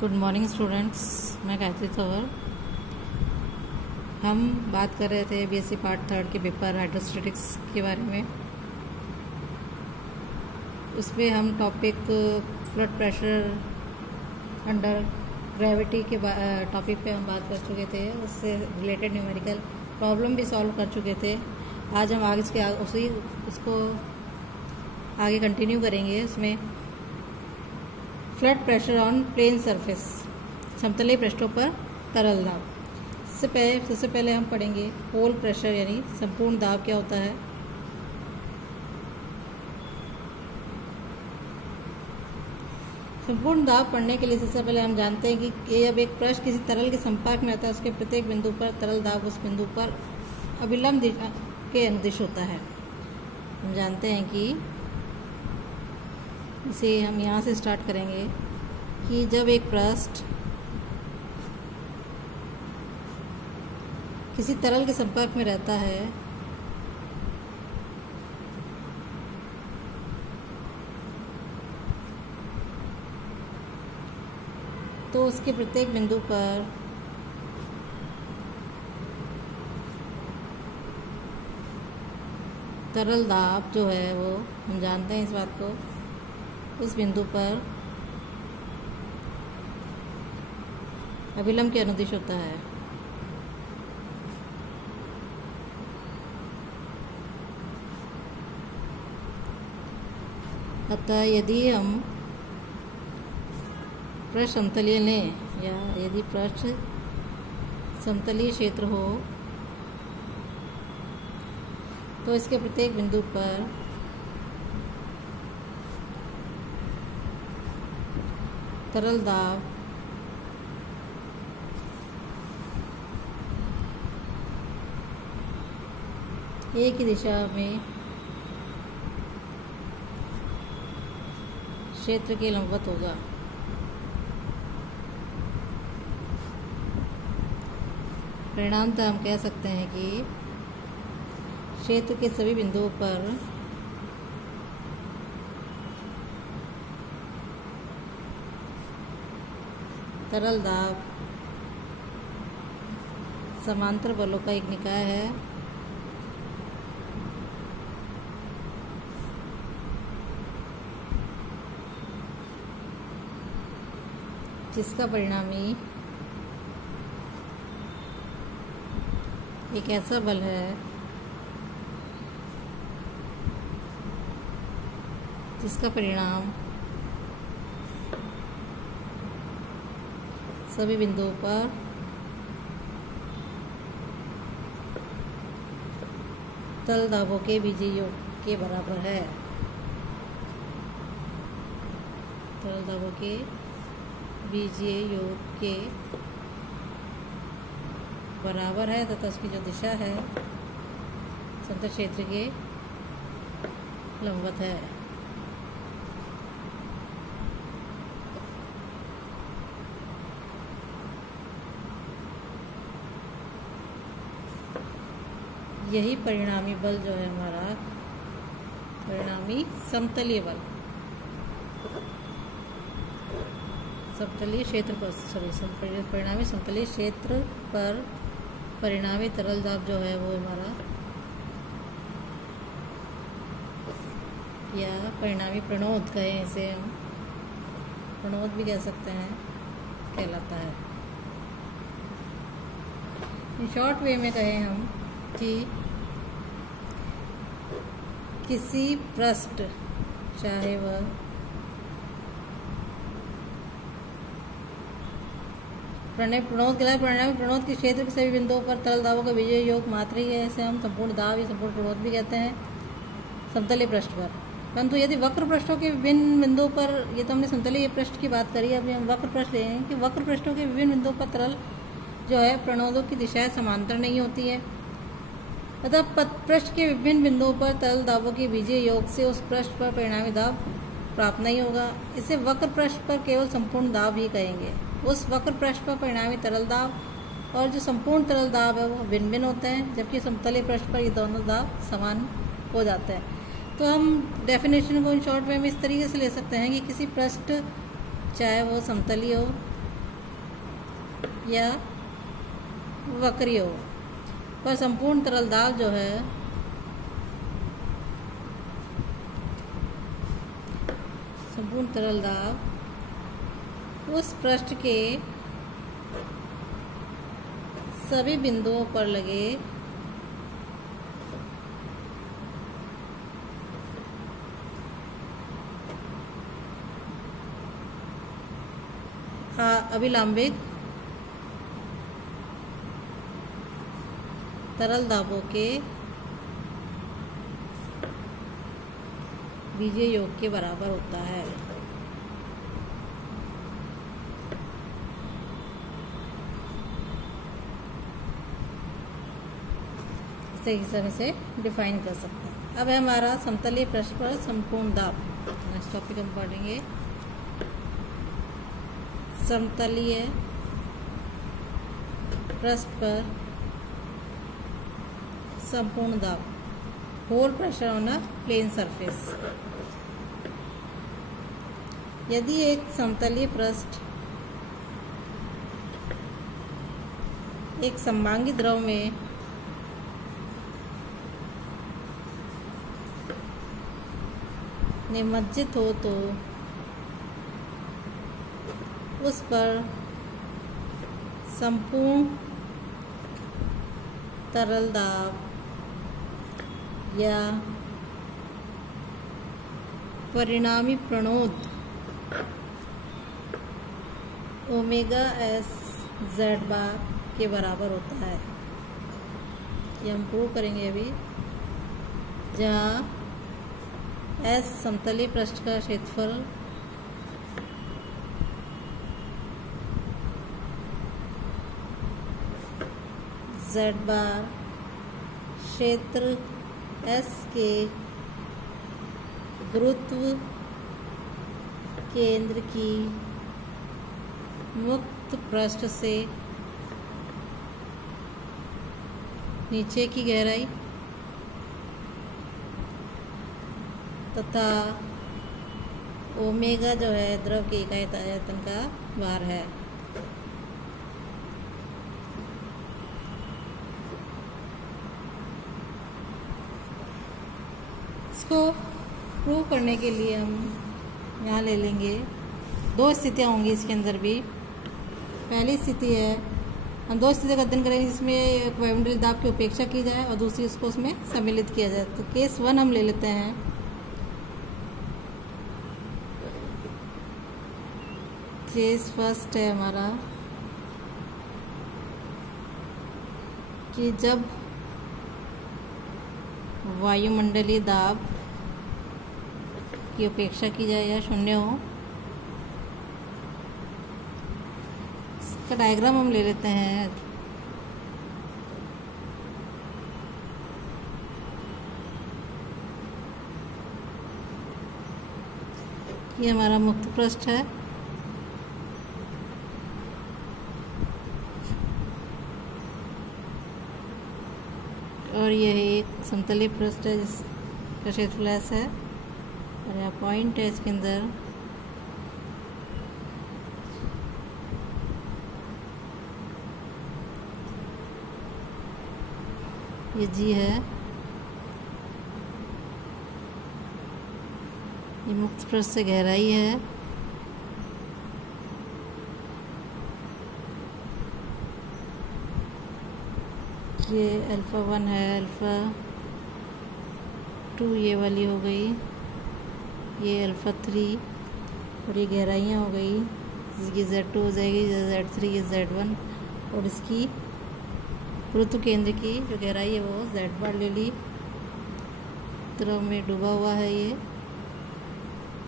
Good morning students, मैं गायत्री तंवर। हम बात कर रहे थे बीएससी पार्ट 3 के पेपर हाइड्रोस्टैटिक्स के बारे में। उसमें हम topic flood pressure under gravity के टॉपिक पे हम बात कर चुके थे। उससे रिलेटेड न्यूमेरिकल प्रॉब्लम भी सॉल्व कर चुके थे। आज हम आगे इसको आगे कंटिन्यू करेंगे। उसमें fluid pressure on plane surface, समतलीय पृष्ठों पर तरल दाब। सबसे पहले हम पढ़ेंगे होल प्रेशर यानी संपूर्ण दाब क्या होता है। संपूर्ण दाब पढ़ने के लिए सबसे पहले हम जानते हैं कि जब एक पृष्ठ किसी तरल के संपर्क में आता है, उसके प्रत्येक बिंदु पर तरल दाब उस बिंदु पर अभिलंब दिशा के अनुदिश होता है। हम जानते हैं कि इसे हम यहाँ से स्टार्ट करेंगे कि जब एक पृष्ठ किसी तरल के संपर्क में रहता है तो उसके प्रत्येक बिंदु पर तरल दाब जो है वो हम जानते हैं इस बात को, उस बिंदु पर अभिलंब के अनुदिश होता है। अतः यदि हम पृष्ठ समतलीय लें या यदि पृष्ठ समतलीय क्षेत्र हो तो इसके प्रत्येक बिंदु पर तरल दाब एक ही दिशा में क्षेत्र के लंबवत होगा। परिणामतः हम कह सकते हैं कि क्षेत्र के सभी बिंदुओं पर तरल दाब समांतर बलों का एक निकाय है जिसका परिणामी एक ऐसा बल है जिसका परिणाम सभी बिंदुओं पर तरल दाबों के बीजीय योग के बराबर है। तरल दाबों के बीजीय योग के बराबर है तथा उसकी जो दिशा है समतल क्षेत्र के लंबवत है। यही परिणामी बल जो है हमारा परिणामी समतलीय बल, समतलीय क्षेत्र पर परिणामी समतलीय क्षेत्र पर परिणामी तरल दाब जो है वो हमारा या परिणामी प्रणोद कहें, इसे हम प्रणोद भी कह सकते हैं, कहलाता है। शॉर्ट वे में कहें हम कि किसी पृष्ठ चाहे वह प्रणोद के क्षेत्र के सभी बिंदुओं पर तरल दाबों का बीजीय योग मात्र ही है। ऐसे हम संपूर्ण दाब या संपूर्ण प्रणोद भी कहते हैं समतलीय पृष्ठ पर। परंतु यदि वक्र पृष्ठों के विभिन्न बिंदुओं पर, ये तो हमने समतलीय पृष्ठ की बात करी, अभी हम वक्र पृष्ठ लेंगे कि वक्र पृष्ठों के विभिन्न बिंदुओं पर तरल जो है प्रणोदों की दिशाएं समांतर नहीं होती है। अतः पृष्ठ के विभिन्न बिंदुओं पर तरल दाबों के बीजीय योग से उस पृष्ठ पर परिणामी दाब प्राप्त नहीं होगा। इसे वक्र पृष्ठ पर केवल संपूर्ण दाब ही कहेंगे। उस वक्र पृष्ठ पर परिणामी तरल दाब और जो संपूर्ण तरल दाब है वो भिन्न भिन्न होते हैं, जबकि समतलीय पृष्ठ पर ये दोनों दाब समान हो जाते हैं। तो हम डेफिनेशन को इन शॉर्ट वे में इस तरीके से ले सकते हैं कि किसी पृष्ठ चाहे वो समतलीय हो या वक्रीय हो। पर संपूर्ण तरल दाब जो है संपूर्ण तरल दाब उस पृष्ठ के सभी बिंदुओं पर लगे अभिलंबित तरल दाबों के बीजीय योग के बराबर होता है। इस तरह से डिफाइन कर सकते हैं। अब है हमारा समतलीय पृष्ठ पर संपूर्ण दाब। नेक्स्ट टॉपिक हम पढ़ेंगे समतलीय पृष्ठ पर संपूर्ण दाब, whole pressure on a plane surface. यदि एक समतलीय पृष्ठ एक समबांगी द्रव में निमज्जित हो तो उस पर संपूर्ण तरल दाब या परिणामी प्रणोद ओमेगा एस जेड बार के बराबर होता है। ये हम प्रूव करेंगे अभी। जहाँ एस समतलीय पृष्ठ का क्षेत्रफल जेड बार क्षेत्र एस के गुरुत्व केंद्र की मुक्त पृष्ठ से नीचे की गहराई तथा ओमेगा जो है द्रव के इकाई आयतन का भार है। इसको प्रूव करने के लिए हम यहाँ ले लेंगे दो स्थितियाँ होंगी इसके अंदर भी। पहली स्थिति है, हम दो स्थिति का अध्ययन करेंगे जिसमें वायुमंडलीय दाब की उपेक्षा की जाए और दूसरी उसको उसमें सम्मिलित किया जाए। तो केस 1 हम ले लेते हैं। केस फर्स्ट है हमारा कि जब वायुमंडलीय दाब की उपेक्षा की जाए या शून्य हो। इसका डायग्राम हम ले लेते हैं। ये हमारा मुक्त पृष्ठ है और यह एक समतलीय पृष्ठ है जिसका क्षेत्रफल S है और यहाँ पॉइंट है इसके अंदर। ये G है, ये मुक्त पृष्ठ से गहराई है, ये अल्फ़ा 1 है, अल्फ़ा 2 ये वाली हो गई, ये अल्फ़ा 3 और ये गहराइयाँ हो गई। ये Z2 हो जाएगी, ये Z3, ये Z1 और इसकी गुरुत्व केंद्र की जो गहराई है वो Z बार ले ली। द्रव में डूबा हुआ है ये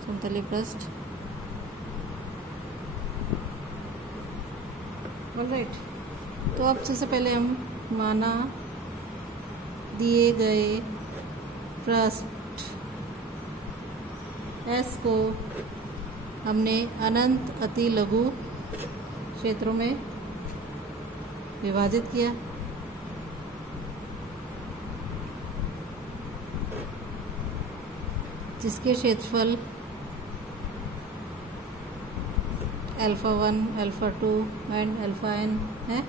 समतलीय पृष्ठ। ऑलराइट, तो अब सबसे पहले हम माना दिए गए पृष्ठ S को हमने अनंत अति लघु क्षेत्रों में विभाजित किया। जिसके क्षेत्रफल alpha 1, alpha 2 and alpha n है,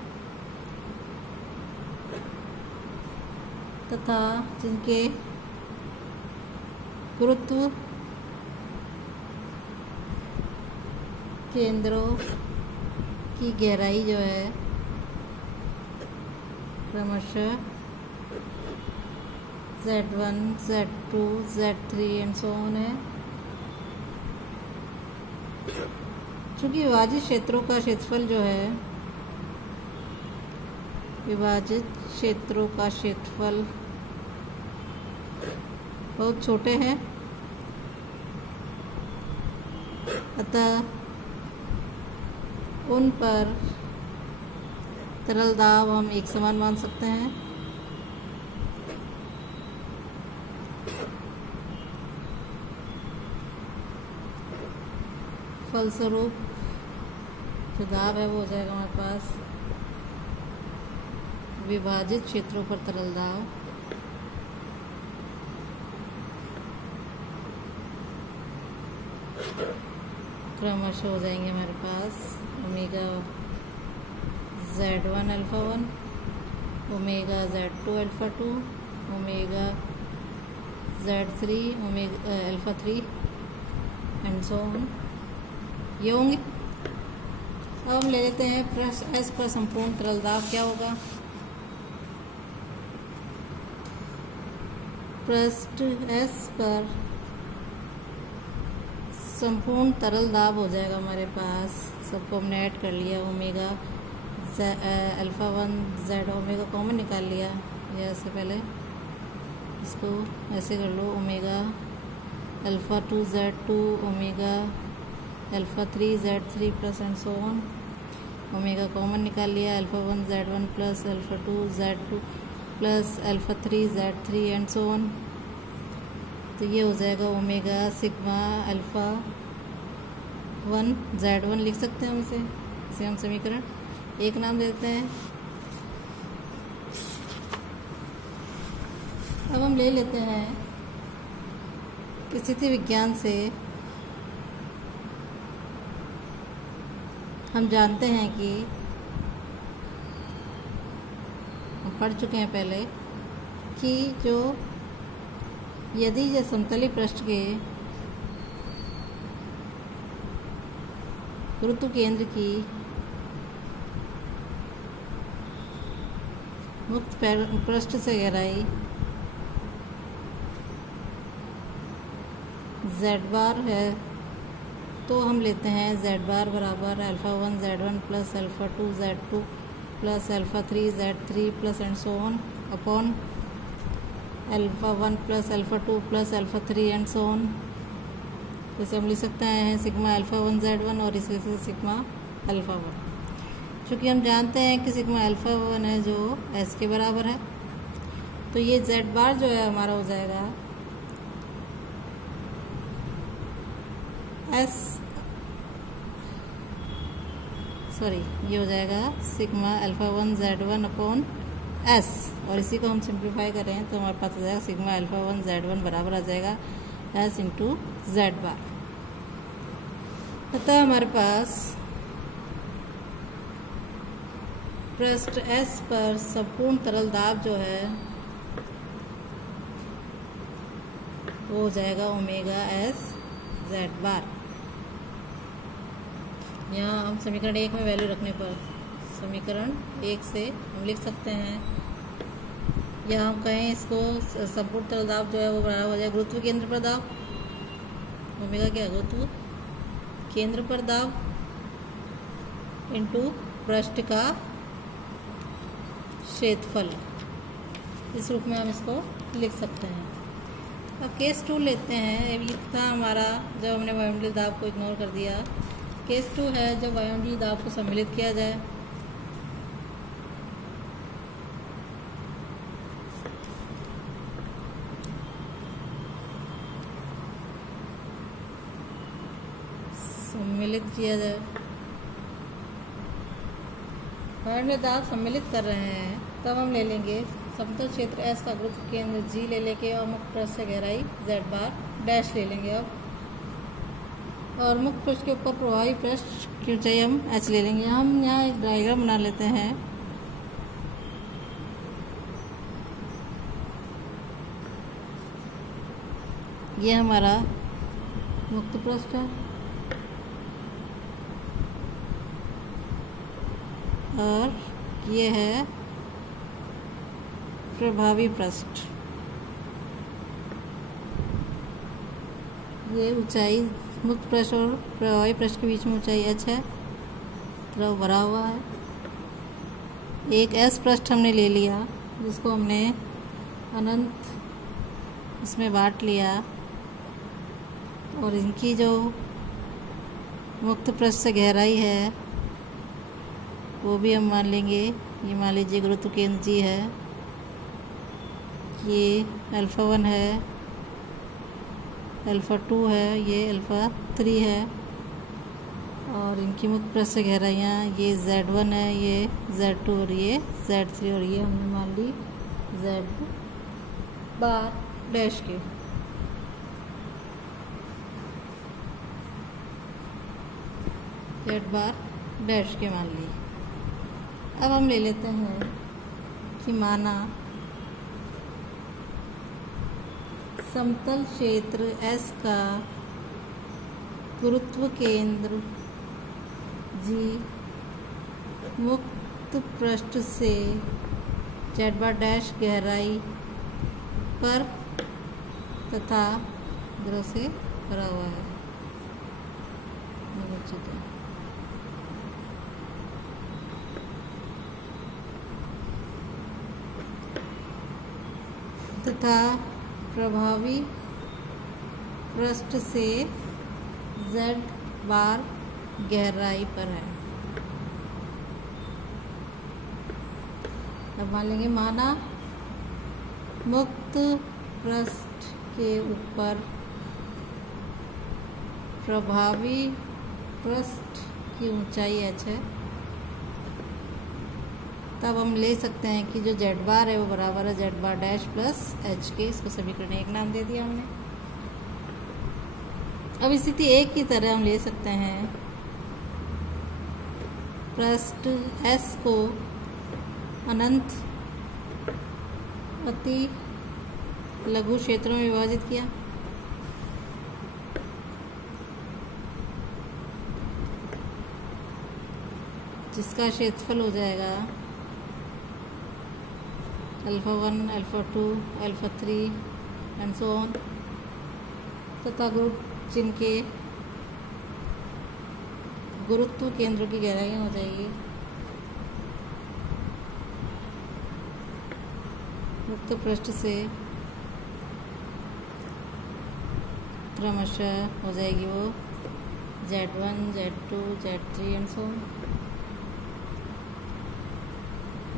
तथा जिनके गुरुत्व केंद्रों की गहराई जो है क्रमशः Z1, Z2, Z3 and so on है। चूँकि विभाजित क्षेत्रों का क्षेत्रफल जो है, विभाजित क्षेत्रों का क्षेत्रफल बहुत छोटे हैं, अतः उन पर तरल दाब हम एक समान मान सकते हैं। फलस्वरूप जो दाब है वो हो जाएगा हमारे पास विभाजित क्षेत्रों पर तरल दाब क्रमशः हो जाएंगे हमारे पास omega Z1 alpha 1, omega Z2 alpha 2, omega Z3 omega alpha 3 and so on ये होंगे। अब हम ले लेते हैं पृष्ठ S पर संपूर्ण तरल दाब क्या होगा। पृष्ठ S पर संपूर्ण तरल दाब हो जाएगा हमारे पास, सबको हमने ऐड कर लिया, omega alpha 1 Z omega common निकाल लिया, या इससे पहले इसको ऐसे कर लो, omega alpha 2 Z2 omega alpha 3 Z3 plus and so on, omega common निकाल लिया, alpha 1 Z1 plus alpha 2 Z2 plus alpha 3 Z3 and so on. तो ये हो जाएगा ओमेगा सिग्मा अल्फ़ा 1 Z1 लिख सकते हैं हम इसे हम समीकरण एक नाम देते हैं। अब हम ले लेते हैं कि स्थिति विज्ञान से हम जानते हैं कि हम पढ़ चुके हैं पहले कि जो यदि यह समतली पृष्ठ के गुरुत्व केंद्र की मुक्त पृष्ठ से गहराई Z बार है, तो हम लेते हैं Z बार बराबर alpha 1 Z1 plus alpha 2 Z2 plus alpha 3 Z3 plus and so on upon alpha 1 plus alpha 2 plus alpha 3 and so on. जैसे हम लिख सकते हैं सिग्मा अल्फ़ा 1 Z1 और इसी से सिग्मा अल्फ़ा 1। चूँकि हम जानते हैं कि सिग्मा अल्फ़ा 1 है जो S के बराबर है, तो ये Z बार जो है हमारा हो जाएगा ये हो जाएगा sigma alpha 1 Z1 upon S, और इसी को हम सिंप्लीफाई करें तो हमारे पास आ जाएगा सिग्मा अल्फ़ा 1 Z1 बराबर आ जाएगा S इंटू Z बार। अतः हमारे पास पृष्ठ S पर संपूर्ण तरल दाब जो है वो हो जाएगा ओमेगा S Z बार। यहाँ हम समीकरण 1 में वैल्यू रखने पर समीकरण 1 से हम लिख सकते हैं, या हम कहें इसको संपूर्ण तरल दाब जो है वो बराबर हो जाए गुरुत्व केंद्र पर दाब, ओमेगा क्या है गुरुत्व केंद्र पर दाब इंटू पृष्ठ का क्षेत्रफल। इस रूप में हम इसको लिख सकते हैं। अब केस 2 लेते हैं। ये था हमारा जब हमने वायुमंडलीय दाब को इग्नोर कर दिया। केस 2 है जब वायुमंडलीय दाब को सम्मिलित किया जाए। वायुमंडलीय दाब सम्मिलित कर रहे हैं, तब हम ले लेंगे समतल क्षेत्र S का गुरुत्व केंद्र G ले लेके और मुक्त पृष्ठ से गहराई Z बार डैश ले लेंगे। और मुक्त पृष्ठ के ऊपर प्रभावी पृष्ठ की ऊंचाई हम h ले लेंगे। हम यहाँ एक डायग्राम बना लेते हैं। ये हमारा मुक्त पृष्ठ है और ये है प्रभावी पृष्ठ। ये ऊंचाई मुक्त पृष्ठ और प्रभावी पृष्ठ के बीच में ऊंचाई h है, तरफ भरा हुआ है। एक S पृष्ठ हमने ले लिया जिसको हमने अनंत इसमें बांट लिया और इनकी जो मुक्त पृष्ठ से गहराई है वो भी हम मान लेंगे। ये मान लीजिए गुरुत्व केंद्र जी है, ये α1 है, α2 है, ये α3 है और इनकी मुक्त पृष्ठ से गहराइयाँ ये Z1 है, ये Z2 और ये Z3 और ये हमने मान ली Z बार डैश के। Z बार डैश के मान ली। अब हम ले लेते हैं कि माना समतल क्षेत्र S का गुरुत्व केंद्र G मुक्त पृष्ठ से Z बार डैश गहराई पर तथा द्रव से भरा हुआ है तथा प्रभावी पृष्ठ से Z बार गहराई पर है। अब मान लेंगे माना मुक्त पृष्ठ के ऊपर प्रभावी पृष्ठ की ऊंचाई h है, तब हम ले सकते हैं कि जो Z बार है वो बराबर है Z बार डैश प्लस h के। इसको समीकरण एक नाम दे दिया हमने। अब स्थिति एक की तरह हम ले सकते हैं पृष्ठ S को अनंत अति लघु क्षेत्रों में विभाजित किया। जिसका क्षेत्रफल हो जाएगा α1, α2, α3 एंड सो ऑन तथा जिनके गुरुत्व केंद्र की गहराइयाँ हो जाएगी मुक्त पृष्ठ से क्रमशः हो जाएगी वो Z1, Z2, Z3 and so on.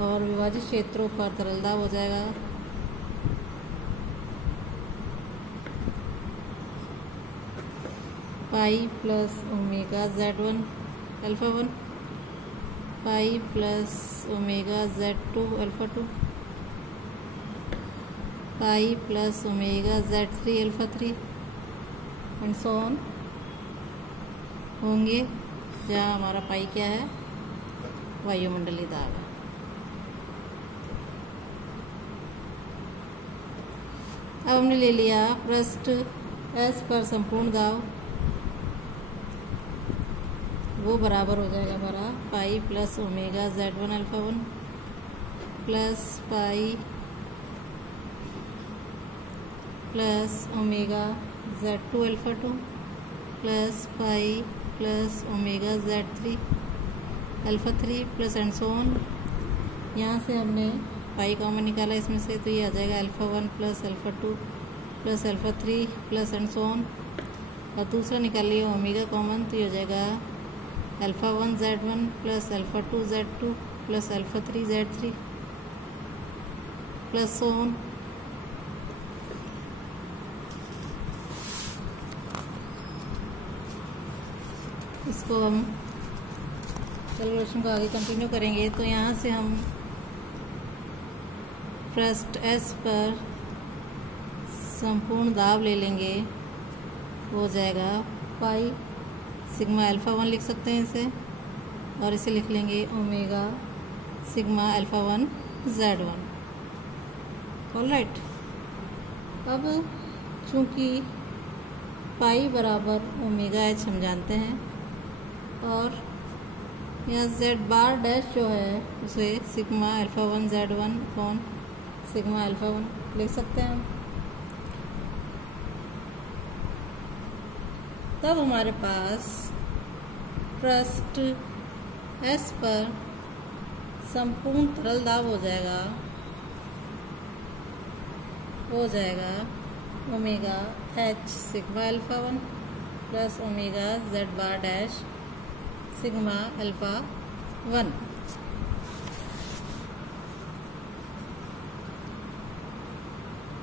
और विभाजित क्षेत्रों पर तरल दाब हो जाएगा pi plus omega Z1 α1 pi plus omega Z2 α2 pi plus omega Z3 α3 and so on होंगे, जहाँ हमारा पाई क्या है वायुमंडलीय दाब है। अब हमने ले लिया पृष्ठ S पर संपूर्ण दाब, वो बराबर हो जाएगा हमारा pi plus omega Z1 α1 plus pi plus omega Z2 α2 plus pi plus omega Z3 α3 plus and so on. यहाँ से हमने पाई कॉमन निकाला इसमें से, तो ये आ जाएगा α1 plus α2 plus α3 plus and so on. और दूसरा निकाल लिया ओमेगा कॉमन, तो ये हो जाएगा α1 Z1 plus α2 Z2 plus α3 Z3 plus so on. इसको हम कैलकुलेशन को आगे कंटिन्यू करेंगे। तो यहाँ से हम पृष्ठ S पर संपूर्ण दाब ले लेंगे, वो हो जाएगा पाई सिग्मा अल्फ़ा 1 लिख सकते हैं इसे, और इसे लिख लेंगे omega sigma alpha 1 Z1। Alright, अब चूँकि पाई बराबर ओमेगा एच हम जानते हैं, और यहाँ Z बार डैश जो है उसे sigma alpha 1 Z1 upon sigma alpha 1 लिख सकते हैं हम। तब हमारे पास पृष्ठ S पर संपूर्ण तरल दाब हो जाएगा omega H sigma alpha 1 plus omega Z बार डैश सिग्मा अल्फ़ा 1।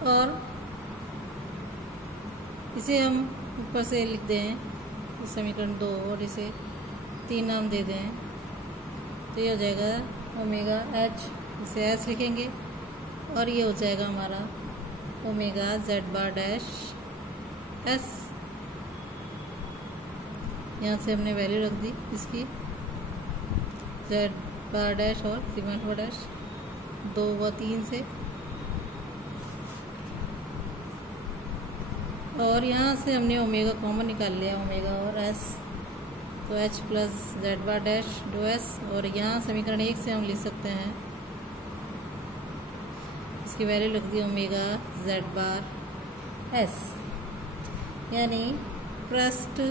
और इसे हम ऊपर से लिख दें समीकरण 2 और इसे 3 नाम दे दें, तो ये हो जाएगा ओमेगा एच, इसे एस लिखेंगे, और ये हो जाएगा हमारा ओमेगा Z बार डैश एस। यहाँ से हमने वैल्यू रख दी इसकी, Z बार डैश और सिग्मा अल्फ़ा डैश 2 व 3 से, और यहाँ से हमने ओमेगा कॉमन निकाल लिया, ओमेगा और एस, तो एच प्लस Z बार डैश 2s, और यहाँ समीकरण 1 से हम लिख सकते हैं, इसकी वैल्यू लिख दी ओमेगा Z बार एस, यानी पृष्ठ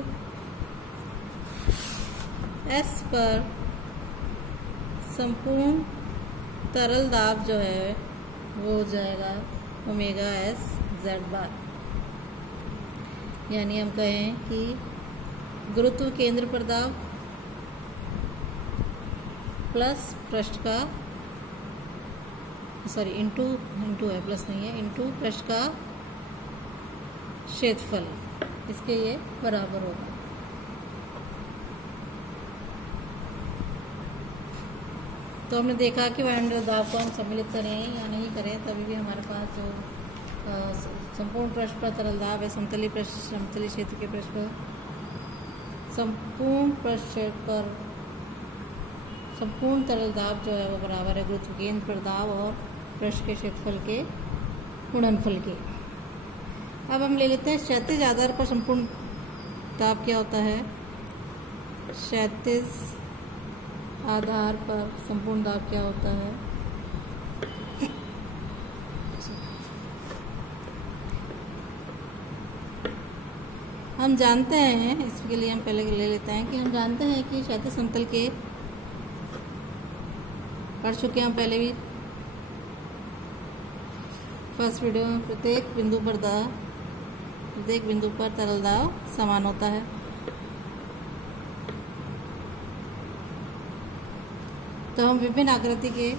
S पर संपूर्ण तरल दाब जो है वो हो जाएगा ओमेगा एस Z बार। यानी हम कहें कि गुरुत्व केंद्र पर दाब प्लस पृष्ठ का इंटू है, प्लस नहीं है, इंटू पृष्ठ का क्षेत्रफल, इसके ये बराबर होगा। तो हमने देखा कि वायुमंडलीय दाब को हम सम्मिलित करें या नहीं करें, तभी भी हमारे पास जो संपूर्ण पृष्ठ पर तरल दाब है, समतलीय क्षेत्र के पृष्ठ पर संपूर्ण पृष्ठ पर संपूर्ण तरल दाब जो है वो बराबर है गुरुत्व केंद्र पर दाब और पृष्ठ के क्षेत्रफल के गुणनफल के। अब हम ले लेते हैं क्षैतिज आधार पर संपूर्ण दाब क्या होता है। क्षैतिज आधार पर संपूर्ण दाब क्या होता है। हम जानते हैं, इसके लिए हम पहले ले लेते हैं कि हम जानते हैं कि क्षैतिज समतल के पढ़ चुके हैं हम पहले भी फर्स्ट वीडियो में, प्रत्येक बिंदु पर तरल दाब समान होता है। तो हम विभिन्न आकृति के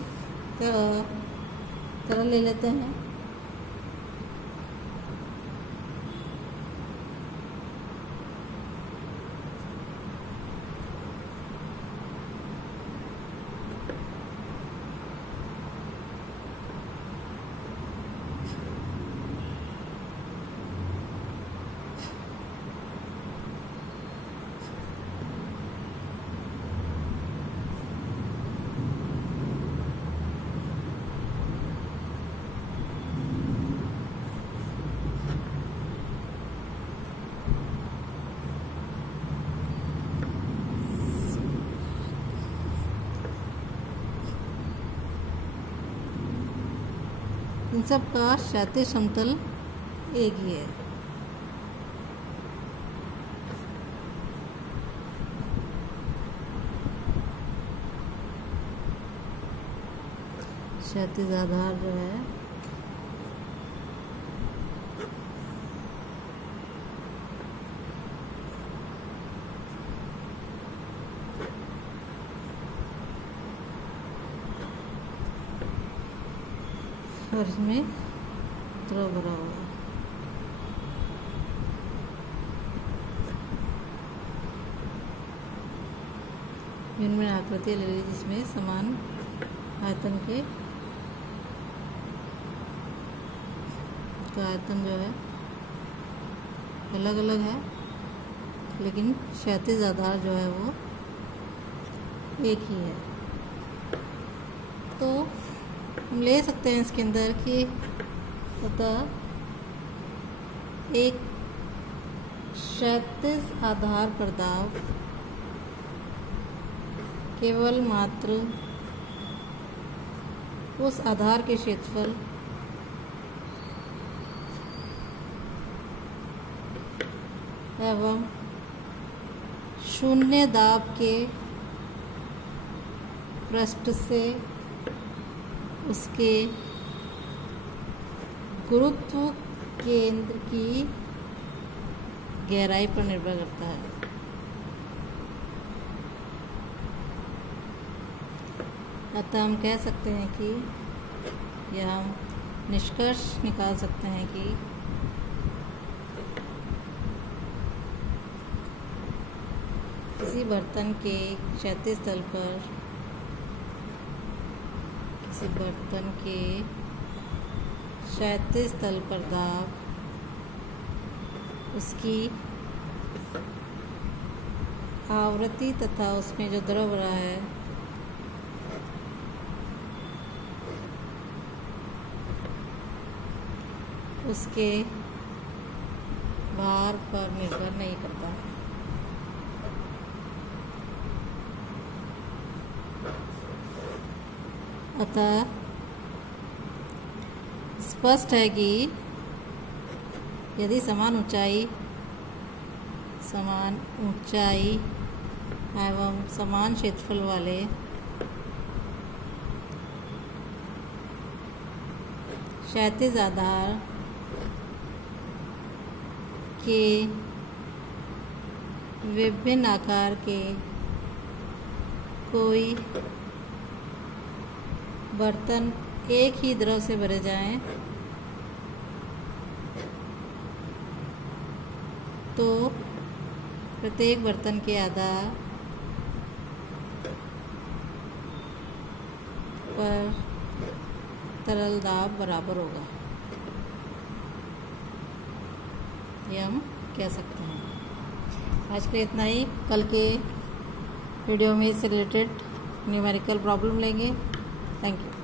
तरल ले लेते हैं। इन सब का क्षैतिज समतल एक ही है। क्षैतिज आधार जो है और इसमें द्रव भरा हुआ है। इनमें आकृति ले ली जिसमें समान आयतन के आयतन जो है अलग अलग है, लेकिन क्षैतिज आधार जो है वो एक ही है। तो हम ले सकते हैं इसके अंदर कि अतः एक क्षैतिज आधार पर दाब केवल मात्र उस आधार के क्षेत्रफल एवं शून्य दाब के पृष्ठ से उसके गुरुत्व केंद्र की गहराई पर निर्भर करता है। अतः हम कह सकते हैं कि या हम निष्कर्ष निकाल सकते हैं कि किसी बर्तन के क्षैतिज तल पर दाब उसकी आवृत्ति तथा उसमें जो द्रव रहा है उसके भार पर निर्भर नहीं करता। अतः स्पष्ट है कि यदि समान ऊंचाई एवं समान क्षेत्रफल वाले क्षैतिज आधार के विभिन्न आकार के कोई बर्तन एक ही द्रव से भरे जाएं तो प्रत्येक बर्तन के आधार पर तरल दाब बराबर होगा, ये हम कह सकते हैं। आज के लिए इतना ही। कल के वीडियो में इससे रिलेटेड न्यूमेरिकल प्रॉब्लम लेंगे। Thank you.